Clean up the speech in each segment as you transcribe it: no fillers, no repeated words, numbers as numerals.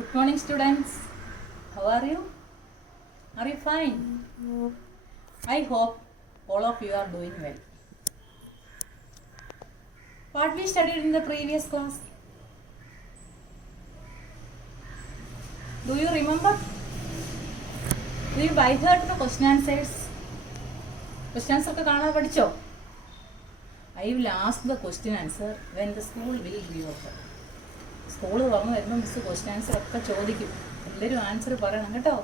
Good morning, students. How are you? Are you fine? I hope all of you are doing well. What we studied in the previous class? Do you remember? Do you by heart the question answers? Question answer ഒക്കെ കാണാൻ പഠിച്ചോ? I will ask the question answer when the school will reopen. School തുറന്ന് വരുമ്പോൾ miss question answer ഒക്കെ ചോദിക്കും. എല്ലാവരും answer പറയണം കേട്ടോ.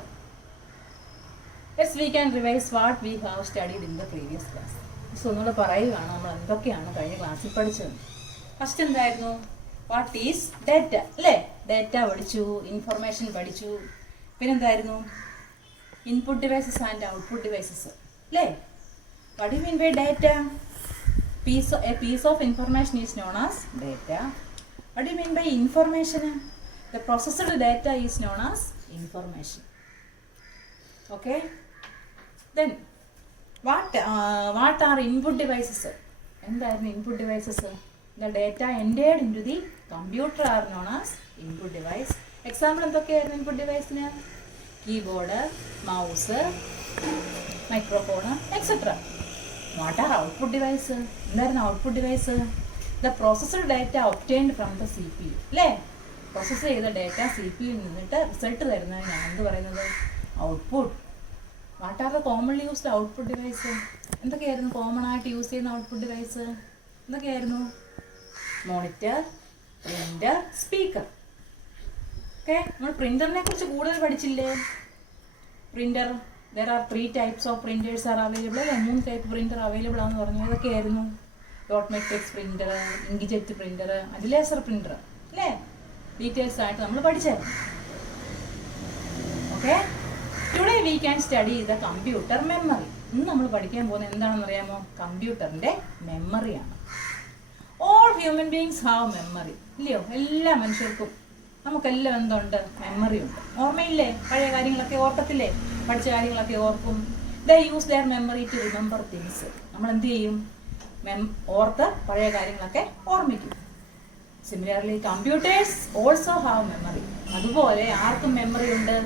Yes, we can revise what we have studied in the previous class. Miss ഒന്നുകൂടെ പറയുകയാണ് നമ്മൾ എന്തൊക്കെയാണ് കഴിഞ്ഞ ക്ലാസ്സിൽ പഠിച്ചത്. ഫസ്റ്റ് എന്തായിരുന്നു? വാട്ട് ഈസ് ഡേറ്റ അല്ലേ? ഡേറ്റ പഠിച്ചു, ഇൻഫർമേഷൻ പഠിച്ചു. പിന്നെന്തായിരുന്നു? Input devices and output devices അല്ലേ? What you mean by data? A piece of information is known as data. What do you mean by information? The processed data is known as information. Okay. Then what are input devices? എന്താണ് input devices? The data entered into the computer are known as input device. Example എന്തൊക്കെയായിരുന്നു input device-ന്? Keyboard, mouse, microphone, etc. What are output device? എന്തായിരുന്നു output device? The processed data obtained from the CPU അല്ലേ? Process ചെയ്ത data CPU നിന്നിട്ട് result തരുന്നതിനാണ് എന്ത് പറയുന്നത്? Output. What are the commonly used output device? എന്തൊക്കെയായിരുന്നു കോമൺ ആയിട്ട് യൂസ് ചെയ്യുന്ന ഔട്ട്പുട്ട് ഡിവൈസ്? എന്തൊക്കെയായിരുന്നു? Monitor, printer, speaker. ഓക്കെ, നമ്മൾ പ്രിൻ്ററിനെ കുറിച്ച് കൂടുതൽ പഠിച്ചില്ലേ? Printer, there are 3 types of printers are available അല്ലേ? 3 ടൈപ്പ് പ്രിൻ്റർ അവൈലബിൾ ആണെന്ന് പറഞ്ഞു. ഏതൊക്കെയായിരുന്നു? Dot matrix printer, inkjet printer, laser printer അല്ലേ? ഡീറ്റെയിൽസ് ആയിട്ട് നമ്മൾ പഠിച്ചായിരുന്നു. Okay, today we can study the computer memory. ഇന്ന് നമ്മൾ പഠിക്കാൻ പോകുന്നത് എന്താണെന്ന് അറിയാമോ? കമ്പ്യൂട്ടറിൻ്റെ മെമ്മറിയാണ്. All human beings have memory ഇല്ലയോ? എല്ലാ മനുഷ്യർക്കും നമുക്കെല്ലാം എന്തുണ്ട്? മെമ്മറി ഉണ്ട്. ഓർമ്മയില്ലേ? പഴയ കാര്യങ്ങളൊക്കെ ഓർക്കത്തില്ലേ? പഠിച്ച കാര്യങ്ങളൊക്കെ ഓർക്കും. They use their memory to remember things. നമ്മൾ എന്ത് ചെയ്യും? ഓർത്ത് പഴയ കാര്യങ്ങളൊക്കെ ഓർമ്മിക്കും. Similarly computers also have memory. അതുപോലെ ആർക്കും മെമ്മറി ഉണ്ട്?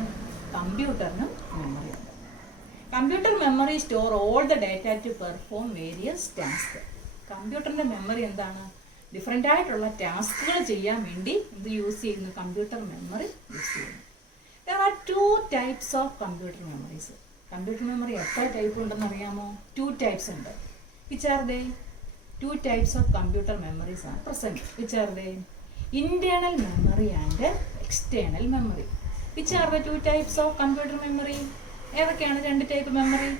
കമ്പ്യൂട്ടറിനും മെമ്മറി ഉണ്ട്. Computer memory store all the data to perform various task. കമ്പ്യൂട്ടറിൻ്റെ മെമ്മറി എന്താണ്? ഡിഫറെൻ്റ് ആയിട്ടുള്ള ടാസ്കുകൾ ചെയ്യാൻ വേണ്ടി ഇത് യൂസ് ചെയ്യുന്നു. കമ്പ്യൂട്ടർ മെമ്മറി യൂസ് ചെയ്യുന്നു. There are 2 types of computer memories. Computer memory എത്ര ടൈപ്പ് ഉണ്ടെന്ന് അറിയാമോ? 2 types ഉണ്ട്. Which are they? 2 types of computer memories are present. Which are they? Internal memory and external memory. Which are the 2 types of computer memory? ഏതൊക്കെയാണ് 2 type memory?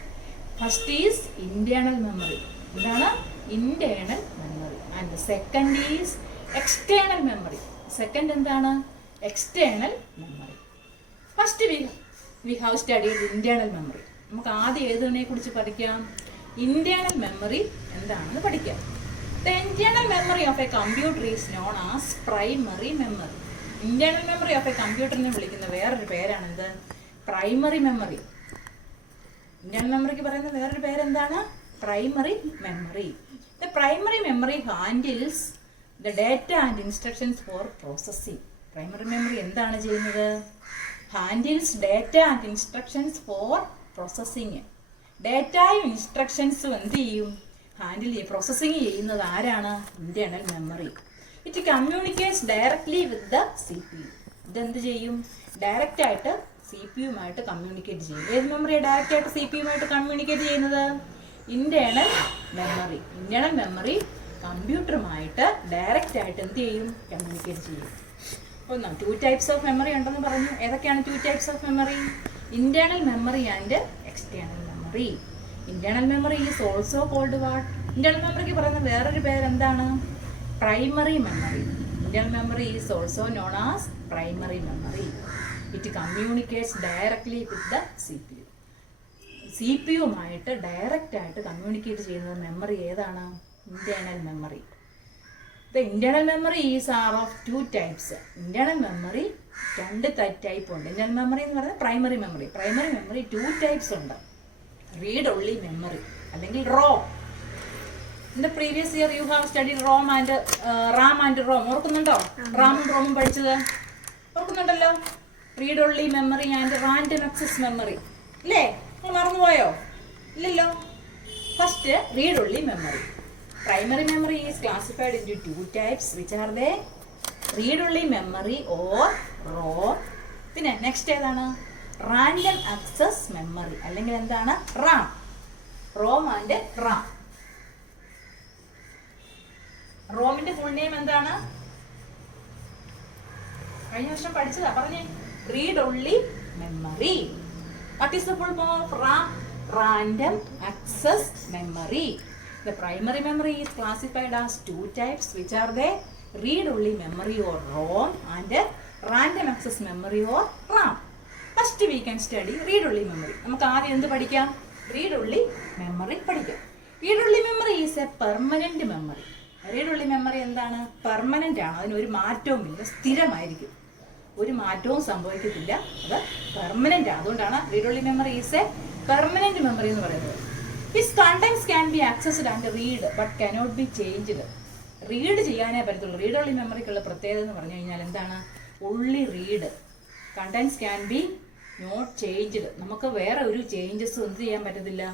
First is internal memory. എന്താണ്? Internal memory. And second is external memory. Second എന്താണ്? External memory. First we have studied internal memory. നമുക്ക് ആദ്യം ഏതിനെ കുറിച്ച് പഠിക്കാം? Internal memory എന്താണെന്ന് പഠിക്കാം. The internal memory of a computer is known as primary memory. Internal memory of a കമ്പ്യൂട്ടറിനെ വിളിക്കുന്ന വേറൊരു പേരാണെന്ത്? Primary memory. ഇന്റേണൽ മെമ്മറിക്ക് പറയുന്ന വേറൊരു പേരെന്താണ്? Primary memory. The primary memory handles the data and instructions four processing. Primary memory എന്താണ് ചെയ്യുന്നത്? Handles data and instructions four processing. ഡാറ്റയും ഇൻസ്ട്രക്ഷൻസും എന്ത് ചെയ്യും? ഹാൻഡിൽ ചെയ്യും, പ്രോസസ്സിങ് ചെയ്യുന്നത് ആരാണ്? Internal memory. It communicates directly with the CPU. ഇതെന്ത് ചെയ്യും? ഡയറക്റ്റ് ആയിട്ട് CPU-യുമായിട്ട് കമ്മ്യൂണിക്കേറ്റ് ചെയ്യും. ഏത് മെമ്മറിയാണ് ഡയറക്റ്റ് ആയിട്ട് CPU-യുമായിട്ട് കമ്മ്യൂണിക്കേറ്റ് ചെയ്യുന്നത്? Internal memory. ഇന്റേണൽ മെമ്മറി കമ്പ്യൂട്ടറുമായിട്ട് ഡയറക്റ്റ് ആയിട്ട് എന്ത് ചെയ്യും? കമ്മ്യൂണിക്കേറ്റ് ചെയ്യും. 2 types of memory ഉണ്ടെന്ന് പറഞ്ഞു. ഏതൊക്കെയാണ് 2 types of memory? Internal memory and external memory. Internal memory is also called what? Internal memory പറയുന്ന വേറൊരു പേര് എന്താണ്? Primary memory. Internal memory is also known as primary memory. It communicates directly with the CPU. CPU-യുമായിട്ട് direct ആയിട്ട് communicate ചെയ്യുന്ന memory ഏതാണ്? Internal memory. The internal memory are of 2 types. Internal memory 2 type ഉണ്ട്. Internal memory എന്ന് പറയുന്നത് primary memory. Primary memory 2 types ഉണ്ട്. Read only memory അല്ലെങ്കിൽ Rome. In the previous year you have studied RAM and ROM. ഓർക്കുന്നുണ്ടോ? റാമും റോമും പഠിച്ചത്? ഓർക്കുന്നുണ്ടല്ലോ, read only memory and random access memory അല്ലേ? നിങ്ങൾ മറന്നുപോയോ? ഇല്ലല്ലോ. First read only memory. Primary memory is classified into 2 types, which are they? Read only memory or ROM. പിന്നെ നെക്സ്റ്റ് ഏതാണ്? റാൻഡം ആക്സസ് മെമ്മറി, അല്ലെങ്കിൽ എന്താണ്? റാം. ROM and RAM. റോമിന്റെ full name എന്താണ്? കഴിഞ്ഞ വർഷം പഠിച്ചതാ, പറഞ്ഞേ. Read only memory. What is the full form of RAM? Random access memory. The primary memory is classified as 2 types, which are the read only memory or ROM and random access memory or RAM. First we can study read only memory. നമുക്ക് ആദ്യം എന്ത് പഠിക്കാം? read only memory പഠിക്കാം. read only memory is a permanent memory. read only memory എന്താണ്? Permanent ആണ്, അതിന് ഒരു മാറ്റവും ഇല്ല, സ്ഥിരമായിരിക്കും, ഒരു മാറ്റവും സംഭവിക്കത്തില്ല, അത് പെർമനന്റ് ആണ്. അതുകൊണ്ടാണ് read only memory is A permanent memory എന്ന് പറയുന്നത്. its contents can be accessed and read but cannot be changed. Read ചെയ്യാനേ പറ്റത്തുള്ളൂ. റീഡ് ഓൺലി മെമ്മറിക്കുള്ള പ്രത്യേകത എന്ന് പറഞ്ഞു കഴിഞ്ഞാൽ എന്താണ്? only read, contents can be not changed. നമുക്ക് വേറെ ഒരു ചേഞ്ചസും എന്ത് ചെയ്യാൻ പറ്റത്തില്ല,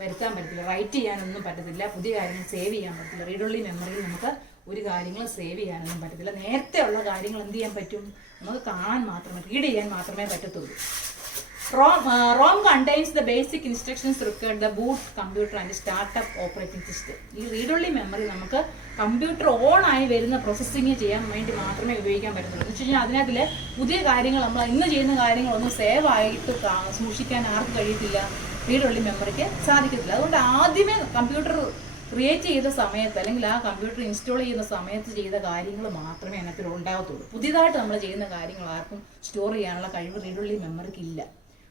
വരുത്താൻ പറ്റത്തില്ല, റൈറ്റ് ചെയ്യാനൊന്നും പറ്റത്തില്ല, പുതിയ കാര്യങ്ങൾ സേവ് ചെയ്യാൻ പറ്റത്തില്ല. റീഡ് ഓൺലി മെമ്മറിയിൽ നമുക്ക് ഒരു കാര്യങ്ങളും സേവ് ചെയ്യാനൊന്നും പറ്റത്തില്ല. നേരത്തെ ഉള്ള കാര്യങ്ങൾ എന്ത് ചെയ്യാൻ പറ്റും? നമുക്ക് കാണാൻ മാത്രമേ, റീഡ് ചെയ്യാൻ മാത്രമേ പറ്റത്തുള്ളൂ. ROM contains the basic instructions required the boot computer and startup operating system. ഈ റീഡ് ഓൺലി മെമ്മറി നമുക്ക് കമ്പ്യൂട്ടർ ഓൺ ആയി വരുന്ന പ്രോസസ്സിങ് ചെയ്യാൻ വേണ്ടി മാത്രമേ ഉപയോഗിക്കാൻ പറ്റത്തുള്ളൂ. എന്ന് വെച്ച് കഴിഞ്ഞാൽ അതിനകത്തിൽ പുതിയ കാര്യങ്ങൾ, നമ്മൾ ഇന്ന് ചെയ്യുന്ന കാര്യങ്ങളൊന്നും സേവ് ആയിട്ട് സൂക്ഷിക്കാൻ ആർക്കും കഴിയത്തില്ല, റീഡ് ഓൺലി മെമ്മറിക്ക് സാധിക്കത്തില്ല. അതുകൊണ്ട് ആദ്യമേ കമ്പ്യൂട്ടർ ക്രിയേറ്റ് ചെയ്ത സമയത്ത്, അല്ലെങ്കിൽ ആ കമ്പ്യൂട്ടർ ഇൻസ്റ്റാൾ ചെയ്യുന്ന സമയത്ത് ചെയ്ത കാര്യങ്ങൾ മാത്രമേ അതിനകത്ത് ഉണ്ടാകത്തുള്ളൂ. പുതിയതായിട്ട് നമ്മൾ ചെയ്യുന്ന കാര്യങ്ങൾ ആർക്കും സ്റ്റോർ ചെയ്യാനുള്ള കഴിവ് റീഡ് ഓൺലി മെമ്മറിക്ക് ഇല്ല.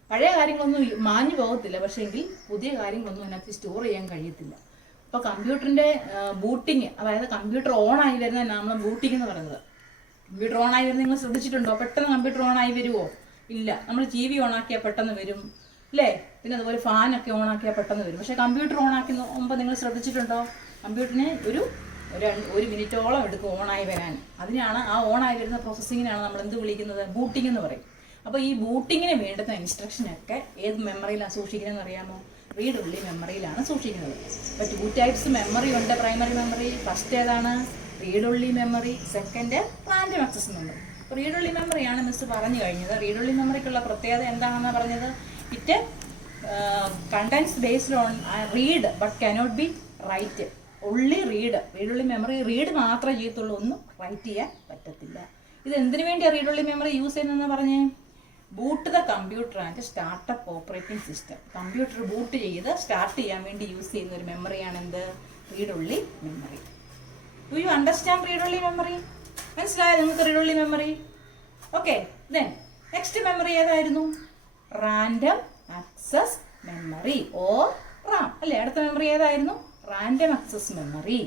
പഴയ കാര്യങ്ങളൊന്നും മാഞ്ഞു പോകത്തില്ല, പക്ഷേ എങ്കിൽ പുതിയ കാര്യങ്ങളൊന്നും അതിനകത്ത് സ്റ്റോർ ചെയ്യാൻ കഴിയത്തില്ല. അപ്പോൾ കമ്പ്യൂട്ടറിൻ്റെ ബൂട്ടിങ്, അതായത് കമ്പ്യൂട്ടർ ഓണായി വരുന്ന നമ്മൾ ബൂട്ടിങ് എന്ന് പറയുന്നത്. കമ്പ്യൂട്ടർ ഓണായി വരുന്നത് നിങ്ങൾ ശ്രദ്ധിച്ചിട്ടുണ്ടോ? പെട്ടെന്ന് കമ്പ്യൂട്ടർ ഓണായി വരുമോ? ഇല്ല. നമ്മൾ TV ഓണാക്കിയാൽ പെട്ടെന്ന് വരും അല്ലേ? പിന്നെ അതുപോലെ ഫാനൊക്കെ ഓണാക്കിയാൽ പെട്ടെന്ന് വരും. പക്ഷേ കമ്പ്യൂട്ടർ ഓണാക്കി മുമ്പ് നിങ്ങൾ ശ്രദ്ധിച്ചിട്ടുണ്ടോ? കമ്പ്യൂട്ടറിന് ഒരു മിനിറ്റോളം എടുക്കും ഓണായി വരാൻ. അതിനാണ്, ആ ഓണായി വരുന്ന പ്രോസസ്സിങ്ങിനാണ് നമ്മൾ എന്ത് വിളിക്കുന്നത്? ബൂട്ടിംഗ് എന്ന് പറയും. അപ്പോൾ ഈ ബൂട്ടിങ്ങിന് വേണ്ടുന്ന ഇൻസ്ട്രക്ഷനൊക്കെ ഏത് മെമ്മറിയിലാണ് സൂക്ഷിക്കുന്നതെന്ന് അറിയാമോ? റീഡ് ഓൺലി മെമ്മറിയിലാണ് സൂക്ഷിക്കുന്നത്. അപ്പോൾ 2 types മെമ്മറി ഉണ്ട് പ്രൈമറി മെമ്മറി. ഫസ്റ്റ് ഏതാണ്? Read only memory. Second random access memory. അപ്പോൾ റീഡ് ഓൺലി മെമ്മറിയാണ് മിസ് പറഞ്ഞു കഴിഞ്ഞത്. റീഡ് ഓൺലി മെമ്മറിക്കുള്ള പ്രത്യേകത എന്താണെന്നാണ് പറഞ്ഞത്? It contents based on read but cannot be write. Only read. Read only memory read മാത്രമേ ചെയ്യത്തുള്ളൂ, ഒന്നും റൈറ്റ് ചെയ്യാൻ പറ്റത്തില്ല. ഇത് എന്തിനു വേണ്ടിയാണ് റീഡ് ഓൺലി മെമ്മറി യൂസ് ചെയ്യുന്നതെന്ന് പറഞ്ഞേ? Boot the computer and startup operating system. Computer boot ചെയ്ത് സ്റ്റാർട്ട് ചെയ്യാൻ വേണ്ടി യൂസ് ചെയ്യുന്ന ഒരു മെമ്മറിയാണ് എന്ത്? Read only memory. Do you understand read only memory? മനസ്സിലായോ നിങ്ങൾക്ക് read only memory? Okay. Then next memory ഏതായിരുന്നു? Random access memory or RAM അല്ലേ? അടുത്ത മെമ്മറി ഏതായിരുന്നു? Random access memory.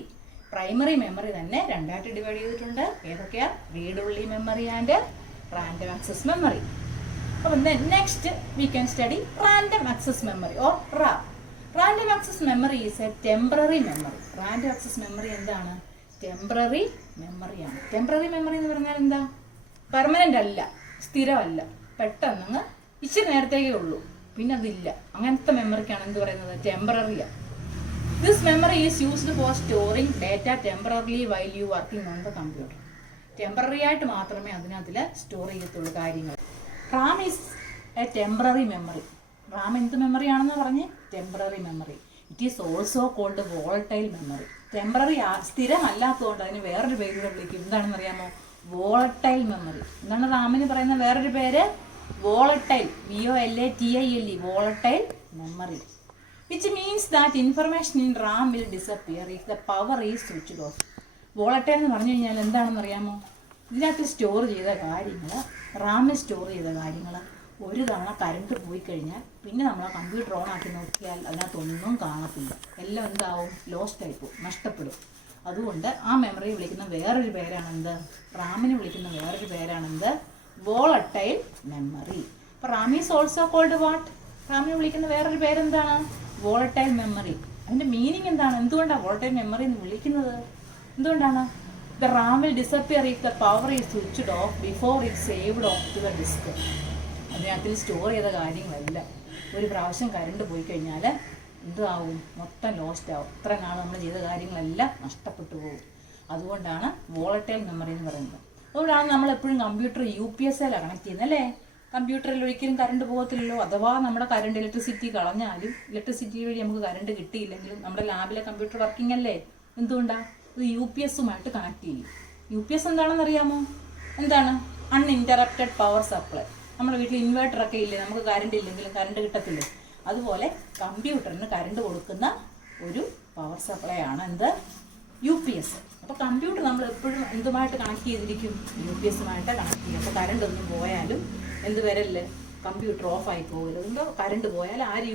Primary memory തന്നെ രണ്ടായിട്ട് ഡിവൈഡ് ചെയ്തിട്ടുണ്ട്. ഏതൊക്കെയാ? Read only memory and random access memory. അപ്പം next V can study random access memory or Ram. Random access memory is a temporary memory. Random access memory എന്താണ്? Temporary മെമ്മറിയാണ്. Temporary memory എന്ന് പറഞ്ഞാൽ എന്താ? Permanent അല്ല, സ്ഥിരമല്ല, പെട്ടെന്ന് ഇച്ചിരി നേരത്തേക്കേ ഉള്ളൂ, പിന്നെ അതില്ല. അങ്ങനത്തെ മെമ്മറിക്കാണ് എന്ത് പറയുന്നത്? ടെമ്പററിയാണ്. This memory is used for storing data temporarily while you working on the computer. Temporary ആയിട്ട് മാത്രമേ അതിനകത്തിൽ സ്റ്റോർ ചെയ്യത്തുള്ളൂ കാര്യങ്ങൾ. RAM is a temporary memory. RAM എന്ത് മെമ്മറിയാണെന്ന് പറഞ്ഞ്? Temporary memory. It is also called volatile memory. Temporary സ്ഥിരമല്ലാത്തതുകൊണ്ട് അതിന് വേറൊരു പേരിലൂടെ വിളിക്കും. എന്താണെന്ന് അറിയാമോ? Volatile memory. എന്താണ് റാമിന് പറയുന്ന വേറൊരു പേര്? Volatile. VOLATILE. Volatile memory. Which means that information in RAM will disappear if the power is switched off. Volatile എന്ന് പറഞ്ഞു കഴിഞ്ഞാൽ എന്താണെന്ന് അറിയാമോ? ഇതിനകത്ത് സ്റ്റോർ ചെയ്ത കാര്യങ്ങൾ, റാമിൽ സ്റ്റോർ ചെയ്ത കാര്യങ്ങൾ ഒരു തവണ കറണ്ട് പോയി കഴിഞ്ഞാൽ പിന്നെ നമ്മൾ ആ കമ്പ്യൂട്ടർ ഓൺ ആക്കി നോക്കിയാൽ അതിനകത്തൊന്നും കാണത്തില്ല. എല്ലാം എന്താവും? ലോസ്റ്റ് ആയിപ്പോവും, നഷ്ടപ്പെടും. അതുകൊണ്ട് ആ മെമ്മറിയെ വിളിക്കുന്ന വേറൊരു പേരാണെന്ത്? റാമിനെ വിളിക്കുന്ന വേറൊരു പേരാണെന്ത്? Volatile memory. അപ്പോൾ RAM is also called what? റാമിനെ വിളിക്കുന്ന വേറൊരു പേരെന്താണ്? Volatile memory. അതിൻ്റെ മീനിങ് എന്താണ്? എന്തുകൊണ്ടാണ് വോളട്ടൈൽ മെമ്മറി എന്ന് വിളിക്കുന്നത്? എന്തുകൊണ്ടാണ്? The RAM will disappear if the power is switched off before it's saved off to the disk. അതിനകത്തിൽ സ്റ്റോർ ചെയ്ത കാര്യങ്ങളെല്ലാം ഒരു പ്രാവശ്യം കറണ്ട് പോയി കഴിഞ്ഞാൽ എന്താവും? മൊത്തം ലോസ്റ്റ് ആവും. ഇത്ര നാൾ നമ്മൾ ചെയ്ത കാര്യങ്ങളെല്ലാം നഷ്ടപ്പെട്ടു പോകും. അതുകൊണ്ടാണ് വോളറ്റൈൽ മെമ്മറി എന്ന് പറയുന്നത്. അതുകൊണ്ടാണ് നമ്മൾ എപ്പോഴും കമ്പ്യൂട്ടർ UPS കണക്ട് ചെയ്യുന്നത് അല്ലേ? കമ്പ്യൂട്ടറിൽ ഒരിക്കലും കറണ്ട് പോകത്തില്ലല്ലോ. അഥവാ നമ്മുടെ കറണ്ട് ഇലക്ട്രിസിറ്റി കളഞ്ഞാലും, ഇലക്ട്രിസിറ്റി വഴി നമുക്ക് കറണ്ട് കിട്ടിയില്ലെങ്കിലും നമ്മുടെ ലാബിലെ കമ്പ്യൂട്ടർ വർക്കിംഗ് അല്ലേ? എന്തുകൊണ്ടാണ്? ഇത് UPSുമായിട്ട് കണക്ട് ചെയ്യും. UPS എന്താണെന്ന് അറിയാമോ? എന്താണ്? Uninterrupted power supply. നമ്മുടെ വീട്ടിൽ ഇൻവേർട്ടറൊക്കെ ഇല്ലേ? നമുക്ക് കറണ്ട് ഇല്ലെങ്കിലും കറണ്ട് കിട്ടത്തില്ലേ? അതുപോലെ കമ്പ്യൂട്ടറിന് കറണ്ട് കൊടുക്കുന്ന ഒരു പവർ സപ്ലൈ ആണ് എന്ത്? UPS. അപ്പോൾ കമ്പ്യൂട്ടർ നമ്മൾ എപ്പോഴും എന്തുമായിട്ട് കണക്ട് ചെയ്തിരിക്കും? UPSുമായിട്ട് കണക്ട് ചെയ്യും. അപ്പോൾ കറണ്ട് ഒന്നും പോയാലും എന്ത് വരല്ലേ? കമ്പ്യൂട്ടർ ഓഫ് ആയി പോകരുത്. എന്തോ കറണ്ട് പോയാൽ ആര്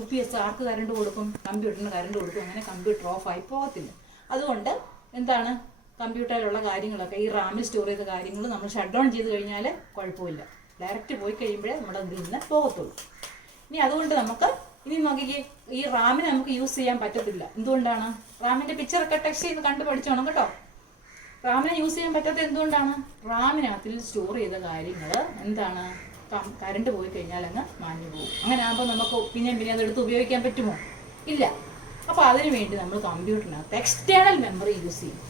UPS ആർക്ക് കറണ്ട് കൊടുക്കും? കമ്പ്യൂട്ടറിന് കറണ്ട് കൊടുക്കും. അങ്ങനെ കമ്പ്യൂട്ടർ ഓഫ് ആയി പോകത്തില്ല. അതുകൊണ്ട് എന്താണ്? കമ്പ്യൂട്ടറിലുള്ള കാര്യങ്ങളൊക്കെ ഈ റാമിൽ സ്റ്റോർ ചെയ്ത കാര്യങ്ങൾ നമ്മൾ ഷട്ട് ഡൗൺ ചെയ്ത് കഴിഞ്ഞാൽ കുഴപ്പമില്ല. ഡയറക്റ്റ് പോയി കഴിയുമ്പോഴേ നമ്മുടെ ഇതിൽ നിന്ന് പോകത്തുള്ളൂ. ഇനി അതുകൊണ്ട് നമുക്ക് ഇനി നോക്കിക്കേ, ഈ റാമിനെ നമുക്ക് യൂസ് ചെയ്യാൻ പറ്റത്തില്ല. എന്തുകൊണ്ടാണ്? റാമിൻ്റെ പിക്ചറൊക്കെ ടെക്സ്റ്റ് ചെയ്ത് കണ്ടു പഠിച്ചോണം കേട്ടോ. റാമിനെ യൂസ് ചെയ്യാൻ പറ്റാത്തത് എന്തുകൊണ്ടാണ്? റാമിനകത്തിൽ സ്റ്റോർ ചെയ്ത കാര്യങ്ങൾ എന്താണ്? കറണ്ട് പോയി കഴിഞ്ഞാൽ അങ്ങ് മാഞ്ഞു പോകും. അങ്ങനെ ആകുമ്പോൾ നമുക്ക് പിന്നെ അതെടുത്ത് ഉപയോഗിക്കാൻ പറ്റുമോ? ഇല്ല. അപ്പോൾ അതിനു വേണ്ടി നമ്മൾ കമ്പ്യൂട്ടറിനകത്ത് എക്സ്റ്റേണൽ മെമ്മറി യൂസ് ചെയ്യും.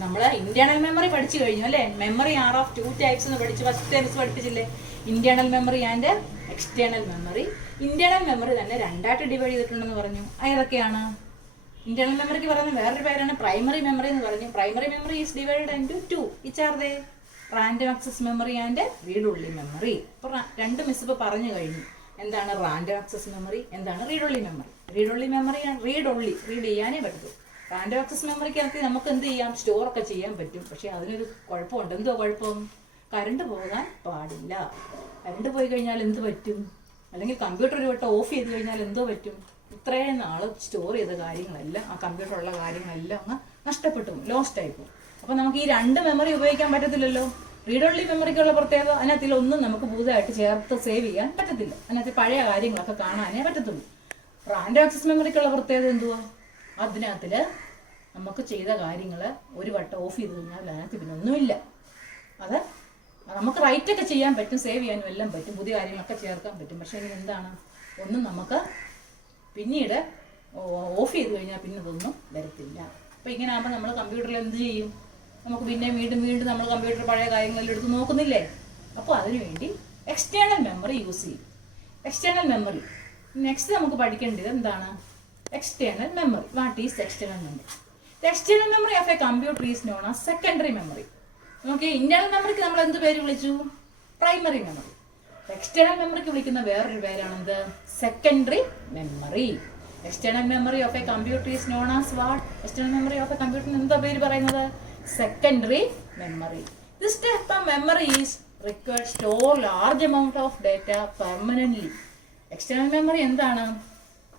നമ്മൾ ഇന്റേണൽ മെമ്മറി പഠിച്ചു കഴിഞ്ഞു അല്ലേ? മെമ്മറി ആർ ഓഫ് 2 ടൈപ്സ് എന്ന് ഫസ്റ്റ് ടൈപ്സ് പഠിപ്പിച്ചില്ലേ? Internal memory and external memory. Internal memory തന്നെ രണ്ടായിട്ട് ഡിവൈഡ് ചെയ്തിട്ടുണ്ടെന്ന് പറഞ്ഞു. ഏതൊക്കെയാണ്? ഇന്റേണൽ മെമ്മറിക്ക് പറയുന്ന വേറൊരു പേരാണ് പ്രൈമറി മെമ്മറി എന്ന് പറഞ്ഞു. Primary memory is divided into 2. Which are they? Random access memory and read only memory. ഇപ്പോൾ രണ്ട് മിസ് ഇപ്പോൾ പറഞ്ഞു കഴിഞ്ഞു. എന്താണ് റാൻഡം ആക്സസ് മെമ്മറി? എന്താണ് read only memory? Read only memory read ചെയ്യാനേ പറ്റൂ. റാൻഡം ആക്സസ് മെമ്മറിക്കകത്ത് നമുക്ക് എന്ത് ചെയ്യാം? സ്റ്റോറൊക്കെ ചെയ്യാൻ പറ്റും. പക്ഷേ അതിനൊരു കുഴപ്പമുണ്ട്. എന്തോ കുഴപ്പം? കറണ്ട് പോകാൻ പാടില്ല. കറണ്ട് പോയി കഴിഞ്ഞാൽ എന്ത് പറ്റും? അല്ലെങ്കിൽ കമ്പ്യൂട്ടർ ഒരു വട്ടം ഓഫ് ചെയ്ത് കഴിഞ്ഞാൽ എന്തോ പറ്റും? ഇത്രയും നാൾ സ്റ്റോർ ചെയ്ത കാര്യങ്ങളെല്ലാം, ആ കമ്പ്യൂട്ടറുള്ള കാര്യങ്ങളെല്ലാം അങ്ങ് നഷ്ടപ്പെട്ടു, ലോസ്റ്റ് ആയിപ്പോകും. അപ്പോൾ നമുക്ക് ഈ രണ്ട് മെമ്മറി ഉപയോഗിക്കാൻ പറ്റത്തില്ലല്ലോ. റീഡ് ഓൺലി മെമ്മറിക്കുള്ള പ്രത്യേകത അതിനകത്തിലൊന്നും നമുക്ക് പുതുതായിട്ട് ചേർത്ത് സേവ് ചെയ്യാൻ പറ്റത്തില്ല. അതിനകത്ത് പഴയ കാര്യങ്ങളൊക്കെ കാണാനേ പറ്റത്തുള്ളൂ. റാൻഡം ആക്സസ് മെമ്മറിക്കുള്ള പ്രത്യേകത എന്തുവാ? അതിനകത്തിൽ നമുക്ക് ചെയ്ത കാര്യങ്ങൾ ഒരു വട്ടം ഓഫ് ചെയ്ത് കഴിഞ്ഞാൽ അതിനകത്ത് പിന്നെ ഒന്നുമില്ല. അത് നമുക്ക് റൈറ്റൊക്കെ ചെയ്യാൻ പറ്റും, സേവ് ചെയ്യാനും എല്ലാം പറ്റും, പുതിയ കാര്യങ്ങളൊക്കെ ചേർക്കാൻ പറ്റും. പക്ഷേ ഇനി എന്താണ്? ഒന്നും നമുക്ക് പിന്നീട് ഓഫ് ചെയ്ത് കഴിഞ്ഞാൽ പിന്നെ ഇതൊന്നും വരത്തില്ല. അപ്പോൾ ഇങ്ങനെ ആകുമ്പോൾ നമ്മൾ കമ്പ്യൂട്ടറിൽ എന്ത് ചെയ്യും? നമുക്ക് പിന്നെ വീണ്ടും നമ്മൾ കമ്പ്യൂട്ടർ പഴയ കാര്യങ്ങളെല്ലാം എടുത്ത് നോക്കുന്നില്ലേ? അപ്പോൾ അതിനുവേണ്ടി എക്സ്റ്റേണൽ മെമ്മറി യൂസ് ചെയ്യും. എക്സ്റ്റേണൽ മെമ്മറി നെക്സ്റ്റ് നമുക്ക് പഠിക്കേണ്ടത് എന്താണ്? External memory. What is external memory? The external memory of a computer is known as secondary memory. നമുക്ക് ഇന്റേണൽ മെമ്മറിക്ക് നമ്മൾ എന്ത് പേര് വിളിച്ചു? Primary memory. എക്സ്റ്റേണൽ മെമ്മറിക്ക് വിളിക്കുന്ന വേറൊരു പേരാണ് എന്ത്? Secondary memory. External memory of a computer is known as what? External memory of a കമ്പ്യൂട്ടറിന് എന്താ പേര് പറയുന്നത്? Secondary memory. This type of memory is required store large amount of data permanently. External memory എന്താണ്?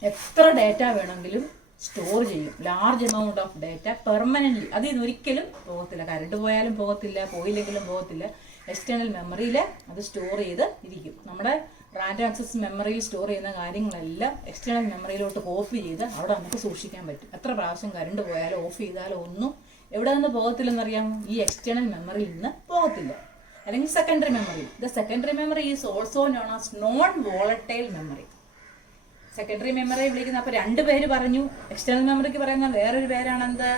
എത്ര data വേണമെങ്കിലും store ചെയ്യും. Large amount of data permanently. അതിൽ നിന്ന് ഒരിക്കലും പോകത്തില്ല. കറണ്ട് പോയാലും പോകത്തില്ല, പോയില്ലെങ്കിലും പോകത്തില്ല. എക്സ്റ്റേണൽ മെമ്മറിയിൽ അത് സ്റ്റോർ ചെയ്ത് ഇരിക്കും. നമ്മുടെ റാൻഡം ആക്സസ് മെമ്മറിയിൽ സ്റ്റോർ ചെയ്യുന്ന കാര്യങ്ങളെല്ലാം എക്സ്റ്റേണൽ മെമ്മറിയിലോട്ട് കോപ്പി ചെയ്ത് അവിടെ നമുക്ക് സൂക്ഷിക്കാൻ പറ്റും. എത്ര പ്രാവശ്യം കറണ്ട് പോയാലോ ഓഫ് ചെയ്താലോ ഒന്നും എവിടെ നിന്ന് പോകത്തില്ലെന്നറിയാമോ? ഈ എക്സ്റ്റേണൽ മെമ്മറിയിൽ നിന്ന് പോകത്തില്ല. അല്ലെങ്കിൽ secondary memory. The secondary memory is also known as non volatile memory. Secondary memory വിളിക്കുന്ന അപ്പോൾ രണ്ട് പേര് പറഞ്ഞു. എക്സ്റ്റേണൽ മെമ്മറിക്ക് പറയുന്ന വേറൊരു പേരാണ് എന്ത്?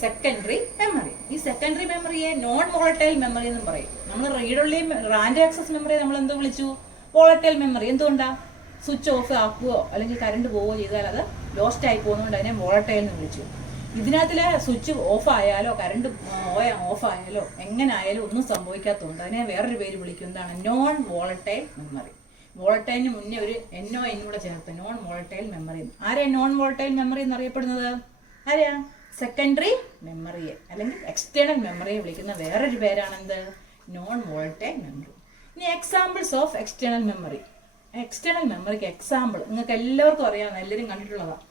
Secondary memory. ഈ സെക്കൻഡറി മെമ്മറിയെ നോൺ വോളറ്റൈൽ മെമ്മറി എന്നും പറയും. നമ്മൾ read only random access memory നമ്മൾ എന്ത് വിളിച്ചു? Volatile memory. എന്തുകൊണ്ടാ? സ്വിച്ച് ഓഫ് ആക്കുകയോ അല്ലെങ്കിൽ കറണ്ട് പോവുകയോ ചെയ്താൽ അത് ലോസ്റ്റ് ആയി പോകുന്നതുകൊണ്ട് അതിനെ വോളറ്റൈൽ എന്ന് വിളിച്ചു. ഇതിനകത്തിൽ സ്വിച്ച് ഓഫ് ആയാലോ കറണ്ട് ഓഫ് ആയാലോ എങ്ങനെ ആയാലും ഒന്നും സംഭവിക്കാത്തതുകൊണ്ട് അതിനെ വേറൊരു പേര് വിളിക്കും. എന്താണ്? Non volatile memory. വോളറ്റൈലിന് മുന്നേ ഒരു NON കൂടെ ചേർത്ത് നോൺ വോളറ്റൈൽ മെമ്മറി. ആരെയാ നോൺ വോളറ്റൈൽ മെമ്മറി എന്നറിയപ്പെടുന്നത്? ആരെയാ? സെക്കൻഡറി മെമ്മറിയെ അല്ലെങ്കിൽ എക്സ്റ്റേണൽ മെമ്മറിയെ വിളിക്കുന്ന വേറൊരു പേരാണ് എന്ത്? Non volatile memory. ഇനി examples of external memory. External മെമ്മറിക്ക് എക്സാമ്പിൾ നിങ്ങൾക്ക് എല്ലാവർക്കും അറിയാവുന്ന, എല്ലാവരും കണ്ടിട്ടുള്ളതാണ്.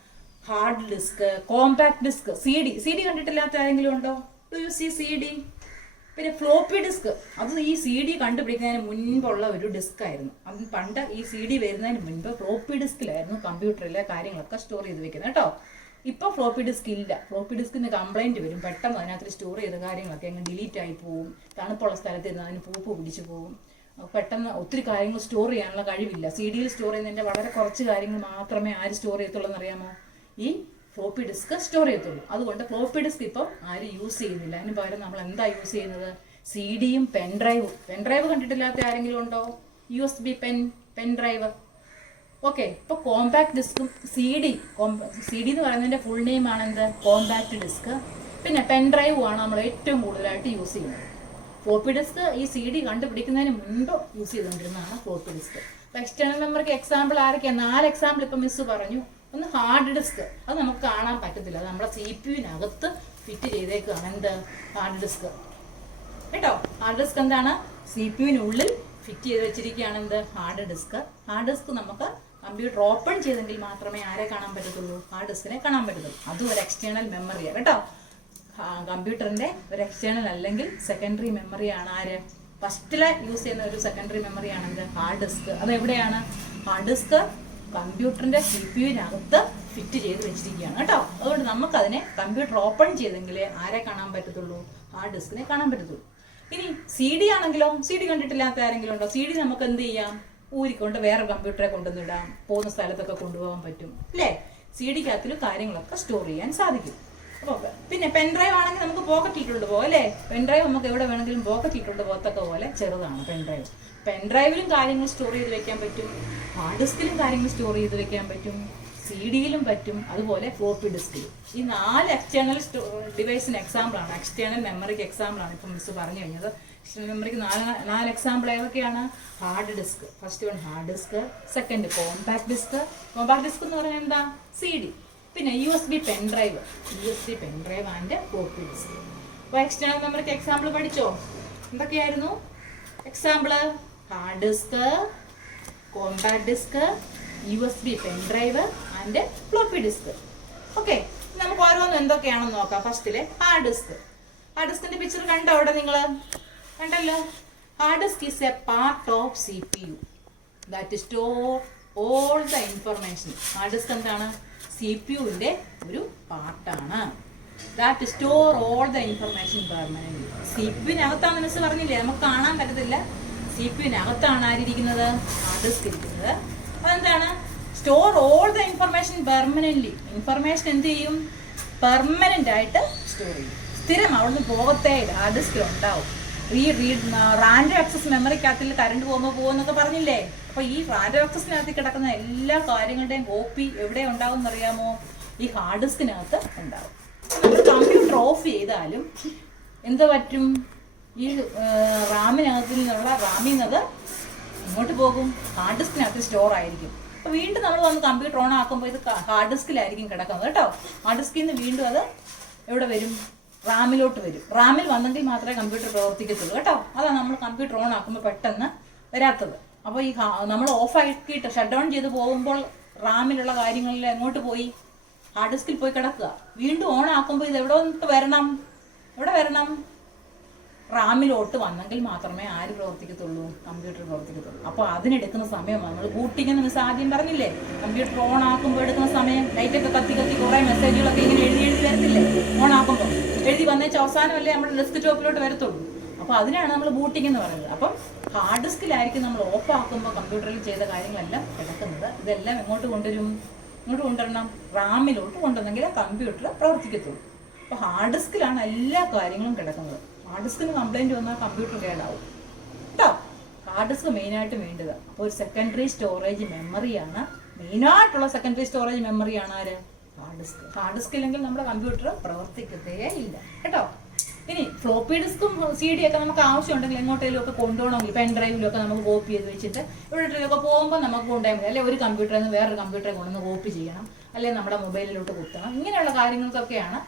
Hard disk, compact disk, CD കണ്ടിട്ടില്ലാത്ത ആരെങ്കിലും ഉണ്ടോ? Do you see CD? പിന്നെ ഫ്ലോപ്പി ഡിസ്ക്, അത് ഈ CD കണ്ടുപിടിക്കുന്നതിന് മുൻപുള്ള ഒരു ഡിസ്ക് ആയിരുന്നു. അത് പണ്ട് ഈ CD വരുന്നതിന് മുൻപ് ഫ്ലോപ്പി ഡിസ്കിലായിരുന്നു കമ്പ്യൂട്ടറിലെ കാര്യങ്ങളൊക്കെ സ്റ്റോർ ചെയ്ത് വെക്കുന്നത് കേട്ടോ. ഇപ്പോൾ ഫ്ലോപ്പി ഡിസ്ക് ഇല്ല. ഫ്ലോപ്പി ഡിസ്കിന് കംപ്ലൈൻറ്റ് വരും, പെട്ടെന്ന് അതിനകത്ത് സ്റ്റോർ ചെയ്ത കാര്യങ്ങളൊക്കെ അങ്ങ് ഡിലീറ്റ് ആയി പോവും, തണുപ്പുള്ള സ്ഥലത്ത് ഇരുന്ന് അതിന് പൂപ്പ് പിടിച്ച് പോവും, പെട്ടെന്ന് ഒത്തിരി കാര്യങ്ങൾ സ്റ്റോർ ചെയ്യാനുള്ള കഴിവില്ല. CD-യിൽ സ്റ്റോർ ചെയ്യുന്നതിൻ്റെ വളരെ കുറച്ച് കാര്യങ്ങൾ മാത്രമേ ആര് സ്റ്റോർ ചെയ്യത്തുള്ളൂ എന്നറിയാമോ? ഈ ഫ്ലോപ്പി ഡിസ്ക് സ്റ്റോർ ചെയ്യത്തുള്ളൂ. അതുകൊണ്ട് ഫ്ലോപ്പി ഡിസ്ക് ഇപ്പം ആരും യൂസ് ചെയ്യുന്നില്ല. അതിന് പകരം നമ്മൾ എന്താ യൂസ് ചെയ്യുന്നത്? CD-യും പെൻഡ്രൈവും. പെൻഡ്രൈവ് കണ്ടിട്ടില്ലാത്ത ആരെങ്കിലും ഉണ്ടോ? USB pen drive. ഓക്കെ, ഇപ്പോൾ കോമ്പാക്ട് ഡിസ്കും CD എന്ന് പറയുന്നതിൻ്റെ ഫുൾ നെയിം ആണ് എന്ത്? Compact disk. പിന്നെ പെൻഡ്രൈവും ആണ് നമ്മൾ ഏറ്റവും കൂടുതലായിട്ട് യൂസ് ചെയ്യുന്നത്. ഫ്ലോപ്പി ഡിസ്ക് ഈ CD കണ്ടുപിടിക്കുന്നതിന് മുൻപ് യൂസ് ചെയ്തുകൊണ്ടിരുന്നതാണ് ഫ്ലോപ്പി ഡിസ്ക്. അപ്പോൾ എക്സ്റ്റേണൽ മെമ്മറിക്ക് എക്സാമ്പിൾ ആരൊക്കെയാണ്? 4 എക്സാമ്പിൾ ഇപ്പം മിസ് പറഞ്ഞു. ഒന്ന് ഹാർഡ് ഡിസ്ക്, അത് നമുക്ക് കാണാൻ പറ്റത്തില്ല, അത് നമ്മുടെ CPU-നകത്ത് ഫിറ്റ് ചെയ്തേക്കാണ്. എന്ത്? ഹാർഡ് ഡിസ്ക് കേട്ടോ. ഹാർഡ് ഡിസ്ക് എന്താണ്? CPU-നുള്ളിൽ ഫിറ്റ് ചെയ്ത് വെച്ചിരിക്കുകയാണ്. എന്ത്? Hard disk. ഹാർഡ് ഡിസ്ക് നമുക്ക് കമ്പ്യൂട്ടർ ഓപ്പൺ ചെയ്തെങ്കിൽ മാത്രമേ ആരെ കാണാൻ പറ്റത്തുള്ളൂ? ഹാർഡ് ഡിസ്കിനെ കാണാൻ പറ്റത്തുള്ളൂ. അതും ഒരു എക്സ്റ്റേണൽ മെമ്മറിയാണ് കേട്ടോ. കമ്പ്യൂട്ടറിന്റെ ഒരു എക്സ്റ്റേണൽ അല്ലെങ്കിൽ സെക്കൻഡറി മെമ്മറിയാണ് ആര്? ഫസ്റ്റിലെ യൂസ് ചെയ്യുന്ന ഒരു സെക്കൻഡറി മെമ്മറിയാണ് എന്ത്? Hard disk. അത് എവിടെയാണ്? ഹാർഡ് ഡിസ്ക് കമ്പ്യൂട്ടറിന്റെ CPU-നകത്ത് ഫിറ്റ് ചെയ്ത് വെച്ചിരിക്കുകയാണ് കേട്ടോ. അതുകൊണ്ട് നമുക്കതിനെ കമ്പ്യൂട്ടർ ഓപ്പൺ ചെയ്തെങ്കിലേ ആരെ കാണാൻ പറ്റത്തുള്ളൂ? ഹാർഡ് ഡിസ്കിനെ കാണാൻ പറ്റത്തുള്ളൂ. ഇനി CD ആണെങ്കിലോ? CD കണ്ടിട്ടില്ലാത്ത ആരെങ്കിലും ഉണ്ടോ? CD നമുക്ക് എന്ത് ചെയ്യാം? ഊരിക്കൊണ്ട് വേറെ കമ്പ്യൂട്ടറെ കൊണ്ടുവന്നിടാം, പോകുന്ന സ്ഥലത്തൊക്കെ കൊണ്ടുപോകാൻ പറ്റും അല്ലേ? CD-ക്കകത്തിൽ കാര്യങ്ങളൊക്കെ സ്റ്റോർ ചെയ്യാൻ സാധിക്കും. അപ്പോൾ പിന്നെ പെൻഡ്രൈവ് ആണെങ്കിൽ നമുക്ക് പോക്കറ്റ് ഇട്ടുകൊണ്ട് പോകാം അല്ലേ? പെൻഡ്രൈവ് നമുക്ക് എവിടെ വേണമെങ്കിലും പോക്കറ്റ് ഇട്ടുകൊണ്ട് പോകത്തക്ക പോലെ ചെറുതാണ് പെൻഡ്രൈവ്. പെൻഡ്രൈവിലും കാര്യങ്ങൾ സ്റ്റോർ ചെയ്ത് വെക്കാൻ പറ്റും, ഹാർഡ് ഡിസ്കിലും കാര്യങ്ങൾ സ്റ്റോർ ചെയ്ത് വെക്കാൻ പറ്റും, CD-യിലും പറ്റും, അതുപോലെ ഫ്ലോപ്പി ഡിസ്കിലും. ഈ 4 എക്സ്റ്റേണൽ ഡിവൈസിന് എക്സാമ്പിളാണ്, എക്സ്റ്റേണൽ മെമ്മറിക്ക് എക്സാമ്പിളാണ് ഇപ്പം മിസ് പറഞ്ഞു കഴിഞ്ഞത്. എക്സ്റ്റേണൽ മെമ്മറിക്ക് 4 എക്സാമ്പിൾ ഏതൊക്കെയാണ്? Hard disk, first one hard disk, second compact disk. Compact disk എന്ന് പറഞ്ഞാൽ എന്താ? CD. പിന്നെ USB pendrive and floppy disk. അപ്പോൾ എക്സ്റ്റേണൽ മെമ്മറിക്ക് എക്സാമ്പിൾ പഠിച്ചോ? എന്തൊക്കെയായിരുന്നു example? Hard disk, compact disk, USB pendrive and floppy disk. Okay, നമുക്ക് ഓരോന്നും എന്തൊക്കെയാണെന്ന് നോക്കാം. ഫസ്റ്റിലെ ഹാർഡ് ഡിസ്ക്. ഹാർഡ് ഡിസ്കിന്റെ പിക്ചർ കണ്ടോ അവിടെ? നിങ്ങൾ കണ്ടല്ലോ. Hard disk is a part of CPU that store all the information. Hard disk എന്താണ്? CPU-ന്റെ ഒരു പാർട്ടാണ്. That store all the information permanent. CPU-നകത്താണ് മിസ് പറഞ്ഞില്ലേ, നമുക്ക് കാണാൻ പറ്റത്തില്ല. CPU-നകത്താണ് ആരിയിരിക്കുന്നത്? ഹാർഡ് ഡിസ്ക് ഇരിക്കുന്നത്. അതെന്താണ്? Store all the information permanently. Information എന്ത് ചെയ്യും? പെർമനന്റ് ആയിട്ട് സ്റ്റോർ ചെയ്യും. സ്ഥിരം അവിടുന്ന് പോകത്തേ ഹാർഡ് ഡിസ്കിൽ ഉണ്ടാവും. റാൻഡം ആക്സസ് മെമ്മറിക്കകത്തിൽ കറണ്ട് പോകുന്നൊക്കെ പറഞ്ഞില്ലേ? അപ്പോൾ ഈ റാൻഡം ആക്സസിനകത്ത് കിടക്കുന്ന എല്ലാ കാര്യങ്ങളുടെയും കോപ്പി എവിടെ ഉണ്ടാവും എന്നറിയാമോ? ഈ ഹാർഡ് ഡിസ്കിനകത്ത് ഉണ്ടാവും. നമ്മൾ കമ്പ്യൂട്ടർ ഓഫ് ചെയ്താലും എന്ത് പറ്റും? ഈ റാമിൽ നിന്നത് ഇങ്ങോട്ട് പോകും, ഹാർഡ് ഡിസ്കിനകത്ത് സ്റ്റോർ ആയിരിക്കും. അപ്പോൾ വീണ്ടും നമ്മൾ വന്ന് കമ്പ്യൂട്ടർ ഓൺ ആക്കുമ്പോൾ ഇത് ഹാർഡ് ഡിസ്കിലായിരിക്കും കിടക്കുന്നത് കേട്ടോ. ഹാർഡ് ഡിസ്കിൽ നിന്ന് വീണ്ടും അത് എവിടെ വരും? റാമിലോട്ട് വരും. റാമിൽ വന്നെങ്കിൽ മാത്രമേ കമ്പ്യൂട്ടർ പ്രവർത്തിക്കത്തുള്ളൂ കേട്ടോ. അതാണ് നമ്മൾ കമ്പ്യൂട്ടർ ഓൺ ആക്കുമ്പോൾ പെട്ടെന്ന് വരാത്തത്. അപ്പോൾ ഈ നമ്മൾ ഓഫ് ആക്കിയിട്ട് ഷട്ട് ഡൗൺ ചെയ്ത് പോകുമ്പോൾ റാമിലുള്ള കാര്യങ്ങളിൽ എങ്ങോട്ട് പോയി? ഹാർഡ് ഡിസ്കിൽ പോയി കിടക്കുക. വീണ്ടും ഓൺ ആക്കുമ്പോൾ ഇത് എവിടെ വരണം? റാമിലോട്ട് വന്നെങ്കിൽ മാത്രമേ ആര് പ്രവർത്തിക്കത്തുള്ളൂ? കമ്പ്യൂട്ടർ പ്രവർത്തിക്കത്തുള്ളൂ. അപ്പോൾ അതിനെടുക്കുന്ന സമയം നമ്മൾ ബൂട്ടിംഗ് എന്ന് മിസ് ആദ്യം പറഞ്ഞില്ലേ? കമ്പ്യൂട്ടർ ഓൺ ആക്കുമ്പോൾ എടുക്കുന്ന സമയം, ലൈറ്റൊക്കെ കത്തി കുറേ മെസ്സേജുകളൊക്കെ ഇങ്ങനെ എഴുതി വരത്തില്ലേ? ഓൺ ആക്കുമ്പോൾ എഴുതി വന്നേച്ച അവസാനമല്ലേ നമ്മുടെ ഡെസ്ക് ടോപ്പിലോട്ട് വരത്തുള്ളൂ. അപ്പോൾ അതിനാണ് നമ്മൾ ബൂട്ടിംഗ് എന്ന് പറയുന്നത്. അപ്പം ഹാർഡ് ഡിസ്കിലായിരിക്കും നമ്മൾ ഓഫ് ആക്കുമ്പോൾ കമ്പ്യൂട്ടറിൽ ചെയ്ത കാര്യങ്ങളെല്ലാം കിടക്കുന്നത്. ഇതെല്ലാം എങ്ങോട്ട് കൊണ്ടുവരണം? റാമിലോട്ട് കൊണ്ടുവന്നെങ്കിൽ കമ്പ്യൂട്ടർ പ്രവർത്തിക്കത്തുള്ളൂ. അപ്പോൾ ഹാർഡ് ഡിസ്കിലാണ് എല്ലാ കാര്യങ്ങളും കിടക്കുന്നത്. ഹാർഡ് ഡിസ്കിന് കംപ്ലൈൻറ്റ് വന്നാൽ കമ്പ്യൂട്ടർ കേടാവും കേട്ടോ. ഹാർഡ് ഡിസ്ക് മെയിനായിട്ട് വേണ്ടത്. അപ്പോൾ ഒരു സെക്കൻഡറി സ്റ്റോറേജ് മെമ്മറിയാണ്, മെയിനായിട്ടുള്ള സെക്കൻഡറി സ്റ്റോറേജ് മെമ്മറിയാണ് ആര്? Hard disk. ഹാർഡ് ഡിസ്ക് ഇല്ലെങ്കിൽ നമ്മുടെ കമ്പ്യൂട്ടർ പ്രവർത്തിക്കത്തേ ഇല്ല കേട്ടോ. ഇനി ഫ്ലോപ്പി ഡിസ്കും CD ഒക്കെ നമുക്ക് ആവശ്യമുണ്ടെങ്കിൽ എങ്ങോട്ടെങ്കിലും ഒക്കെ കൊണ്ടുപോകണമെങ്കിൽ പെൻഡ്രൈവിലൊക്കെ നമുക്ക് കോപ്പി ചെയ്ത് വെച്ചിട്ട് എവിടെയൊക്കെ പോകുമ്പോൾ നമുക്ക് കൊണ്ടുപോയാൽ മതി. അല്ലെങ്കിൽ ഒരു കമ്പ്യൂട്ടറിൽ നിന്ന് വേറൊരു കമ്പ്യൂട്ടറെ കൊണ്ടുവന്ന് കോപ്പി ചെയ്യണം, അല്ലെങ്കിൽ നമ്മുടെ മൊബൈലിലോട്ട് കുത്തണം. ഇങ്ങനെയുള്ള കാര്യങ്ങൾക്കൊക്കെയാണ്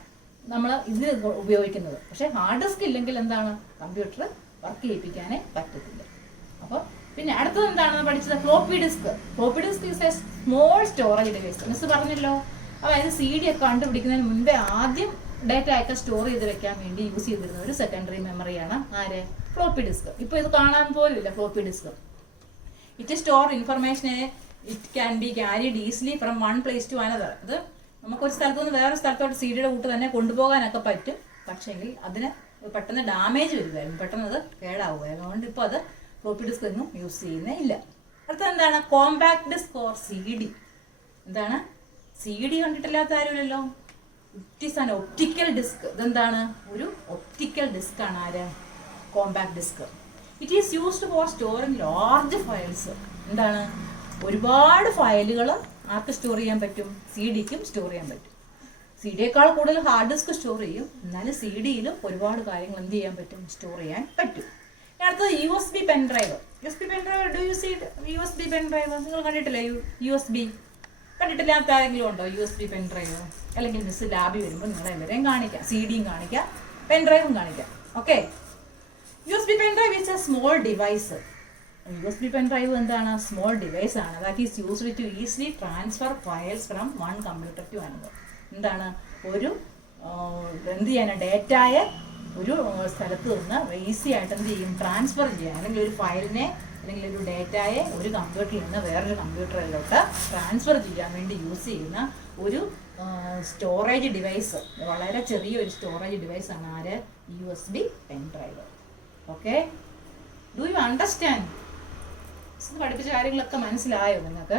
നമ്മൾ ഇത് ഉപയോഗിക്കുന്നത്. പക്ഷേ ഹാർഡ് ഡിസ്ക് ഇല്ലെങ്കിൽ എന്താണ്? കമ്പ്യൂട്ടർ വർക്ക് ചെയ്യിപ്പിക്കാനേ പറ്റത്തില്ല. അപ്പോൾ പിന്നെ അടുത്തത് എന്താണെന്ന് പഠിച്ചത്? Floppy disk. Floppy disk is a small storage device. Miss പറഞ്ഞല്ലോ. അതായത് CD ഒക്കെ കണ്ടുപിടിക്കുന്നതിന് മുൻപേ ആദ്യം ഡേറ്റ ഒക്കെ സ്റ്റോർ ചെയ്ത് വെക്കാൻ വേണ്ടി യൂസ് ചെയ്തിരുന്ന ഒരു സെക്കൻഡറി മെമ്മറിയാണ് ആര്? Floppy disk. ഇപ്പോൾ ഇത് കാണാൻ പോലും ഇല്ല ഫ്ലോപ്പി ഡിസ്ക്. ഇറ്റ് സ്റ്റോർ ഇൻഫർമേഷനെ it can be carried easily from one place to another. അത് നമുക്കൊരു സ്ഥലത്തു നിന്ന് വേറെ സ്ഥലത്തോട്ട് സി ഡിയുടെ കൂട്ട് തന്നെ കൊണ്ടുപോകാനൊക്കെ പറ്റും. പക്ഷേങ്കിൽ അതിന് പെട്ടെന്ന് ഡാമേജ് വരുമായിരുന്നു, പെട്ടെന്ന് അത് കേടാവുമായിരുന്നു. അതുകൊണ്ട് ഇപ്പോൾ അത് ഫ്ലോപ്പി ഡിസ്ക് ഒന്നും യൂസ് ചെയ്യുന്നേ ഇല്ല. അടുത്ത എന്താണ്? Compact disk or C D. എന്താണ്? സി ഡി കണ്ടിട്ടില്ലാത്ത ആരുമില്ലല്ലോ. It is an optical disk. ഇതെന്താണ്? ഒരു ഒപ്റ്റിക്കൽ ഡിസ്ക് ആണ്. ആര്? Compact disk. It is used for storing large files. എന്താണ്? ഒരുപാട് ഫയലുകൾ ആർക്ക് സ്റ്റോർ ചെയ്യാൻ പറ്റും? സി ഡിക്കും സ്റ്റോർ ചെയ്യാൻ പറ്റും. സി ഡിയേക്കാൾ കൂടുതൽ ഹാർഡ് ഡിസ്ക് സ്റ്റോർ ചെയ്യും, എന്നാലും സി ഡിയിലും ഒരുപാട് കാര്യങ്ങൾ എന്ത് ചെയ്യാൻ പറ്റും? സ്റ്റോർ ചെയ്യാൻ പറ്റും. അടുത്തത് U S B pen drive. U S B pen drive, do you see U S B pen drive? നിങ്ങൾ കണ്ടിട്ടില്ലേ? യു എസ് ബി കണ്ടിട്ടില്ലാത്ത ആരെങ്കിലും ഉണ്ടോ? U S B pen drive? അല്ലെങ്കിൽ മിസ് ലാബിൽ വരുമ്പോൾ നിങ്ങളെല്ലാവരെയും കാണിക്കാം. സി ഡിയും കാണിക്കാം, പെൻ ഡ്രൈവും കാണിക്കാം. Okay. U S B pen drive is a small device. U S B pen drive എന്താണ്? സ്മോൾ ഡിവൈസ് ആണ്. That is used to easily transfer files from one computer to another. എന്താണ്? ഒരു എന്ത് ചെയ്യാനാണ്? ഡേറ്റയെ ഒരു സ്ഥലത്ത് നിന്ന് ഈസി ആയിട്ട് എന്ത് ചെയ്യും? ട്രാൻസ്ഫർ ചെയ്യാൻ. അല്ലെങ്കിൽ ഒരു ഫയലിനെ അല്ലെങ്കിൽ ഒരു ഡേറ്റയെ ഒരു കമ്പ്യൂട്ടറിൽ നിന്ന് വേറൊരു കമ്പ്യൂട്ടറിലോട്ട് ട്രാൻസ്ഫർ ചെയ്യാൻ വേണ്ടി യൂസ് ചെയ്യുന്ന ഒരു സ്റ്റോറേജ് ഡിവൈസ്. വളരെ ചെറിയൊരു സ്റ്റോറേജ് ഡിവൈസ് ആണ് ആര്? U S B pen drive. Okay. Do you understand? പഠിപ്പിച്ച കാര്യങ്ങളൊക്കെ മനസ്സിലായോ നിങ്ങൾക്ക്?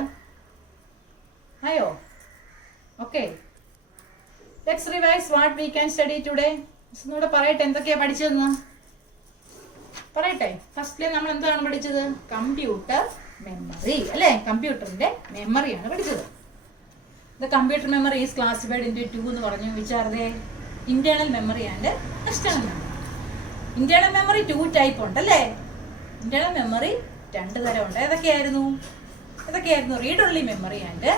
ആയോ? Okay. Let's revise what we can study today. ഒന്നുകൂടെ പറയട്ടെ എന്തൊക്കെയാ പഠിച്ചതെന്ന് പറയട്ടെ. ഫസ്റ്റിലെ നമ്മൾ എന്താണ് പഠിച്ചത്? കമ്പ്യൂട്ടർ മെമ്മറി അല്ലേ? കമ്പ്യൂട്ടറിന്റെ മെമ്മറിയാണ് പഠിച്ചത്. The computer memory is classified into 2 എന്ന് പറഞ്ഞു. Which are they? Internal memory and external memory. Internal memory 2 type ഉണ്ട് അല്ലേ? ഇന്റേണൽ മെമ്മറി 2 തരം ഉണ്ട്. ഏതൊക്കെയായിരുന്നു? Read only memory and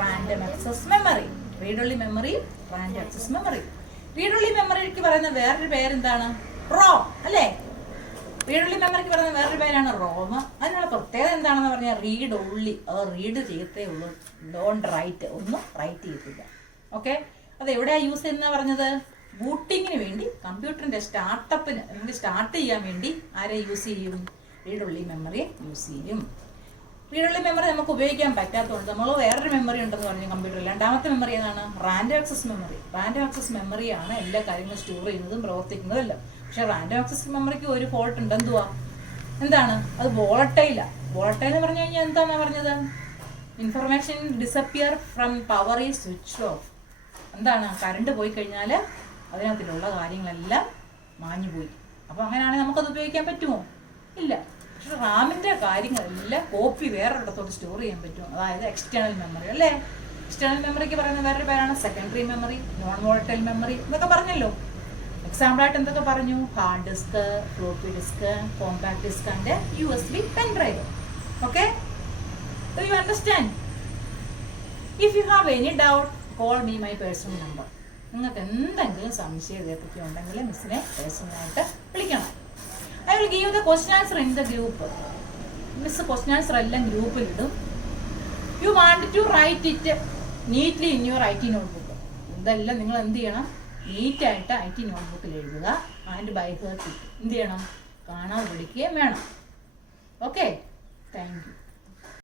random access memory. Read only memory, random access memory. Read only മെമ്മറിക്ക് പറയുന്ന വേറൊരു പേരെന്താണ്? റോം അല്ലേ? റീഡ് ഓൺലി മെമ്മറിക്ക് പറയുന്ന വേറൊരു പേരാണ് റോം. അതിനുള്ള പ്രത്യേകത എന്താണെന്ന് പറഞ്ഞാൽ റീഡ് ഓൺലി, റീഡ് ചെയ്യത്തേ ഉള്ളൂ, ഡോണ്ട് റൈറ്റ്, ഒന്നും റൈറ്റ് ചെയ്യത്തില്ല. ഓക്കെ. അത് എവിടെയാണ് യൂസ് ചെയ്യുന്ന പറഞ്ഞത്? ബൂട്ടിങ്ങിന് വേണ്ടി, കമ്പ്യൂട്ടറിന്റെ സ്റ്റാർട്ടപ്പിന് അല്ലെങ്കിൽ സ്റ്റാർട്ട് ചെയ്യാൻ വേണ്ടി ആരെ യൂസ് ചെയ്യും? റീഡ് ഓൺലി മെമ്മറിയെ യൂസ് ചെയ്യും. റീഡ് ഓൺലി മെമ്മറി നമുക്ക് ഉപയോഗിക്കാൻ പറ്റാത്തതുകൊണ്ട് നമ്മൾ വേറൊരു മെമ്മറി ഉണ്ടെന്ന് പറഞ്ഞു കമ്പ്യൂട്ടറിൽ. രണ്ടാമത്തെ മെമ്മറി ഏതാണ്? Random access memory. Random access മെമ്മറിയാണ് എല്ലാ കാര്യങ്ങളും സ്റ്റോർ ചെയ്യുന്നതും പ്രവർത്തിക്കുന്നതും എല്ലാം. പക്ഷെ റാൻഡം ആക്സസ് മെമ്മറിക്ക് ഒരു ഫോൾട്ട് ഉണ്ട്. എന്താണ്? അത് വോളട്ടൈലാണ്. വോളട്ടൈൽ എന്ന് പറഞ്ഞു കഴിഞ്ഞാൽ എന്താണെന്നാ പറഞ്ഞത്? Information disappear from power is switch off. എന്താണ്? കറണ്ട് പോയി കഴിഞ്ഞാൽ അതിനകത്തിലുള്ള കാര്യങ്ങളെല്ലാം മാഞ്ഞു പോയി. അപ്പോൾ അങ്ങനെയാണെങ്കിൽ നമുക്കത് ഉപയോഗിക്കാൻ പറ്റുമോ? ഇല്ല. പക്ഷെ റാമിന്റെ കാര്യങ്ങളെല്ലാം കോപ്പി വേറൊരിടത്തോട്ട് സ്റ്റോർ ചെയ്യാൻ പറ്റും. അതായത് എക്സ്റ്റേണൽ മെമ്മറി അല്ലേ? എക്സ്റ്റേണൽ മെമ്മറിക്ക് പറയുന്ന വേറൊരു പേരാണ് secondary memory, non volatile memory എന്നൊക്കെ പറഞ്ഞല്ലോ. എക്സാമ്പിളായിട്ട് എന്തൊക്കെ പറഞ്ഞു? Hard disk, floppy disk, compact disk and U S B pen drive. Okay. Do you understand? If you have any doubt call me my personal number. നിങ്ങൾക്ക് എന്തെങ്കിലും സംശയം ഇതേപ്പറ്റി ഉണ്ടെങ്കിൽ മിസ്സിനെ പേഴ്സണലായിട്ട് വിളിക്കണം. I will give the question answer in the group. Miss question answer എല്ലാം ഗ്രൂപ്പിലിടും. You want to write it neatly in your IT notebook. ഇതെല്ലാം നിങ്ങൾ എന്ത് ചെയ്യണം? നീറ്റായിട്ട് IT നോട്ട്ബുക്കിൽ എഴുതുക. ആൻഡ് ബൈ ഹേർട്ട് എന്ത് ചെയ്യണം? കാണാൻ പഠിക്കുകയും വേണം. ഓക്കെ. Thank you.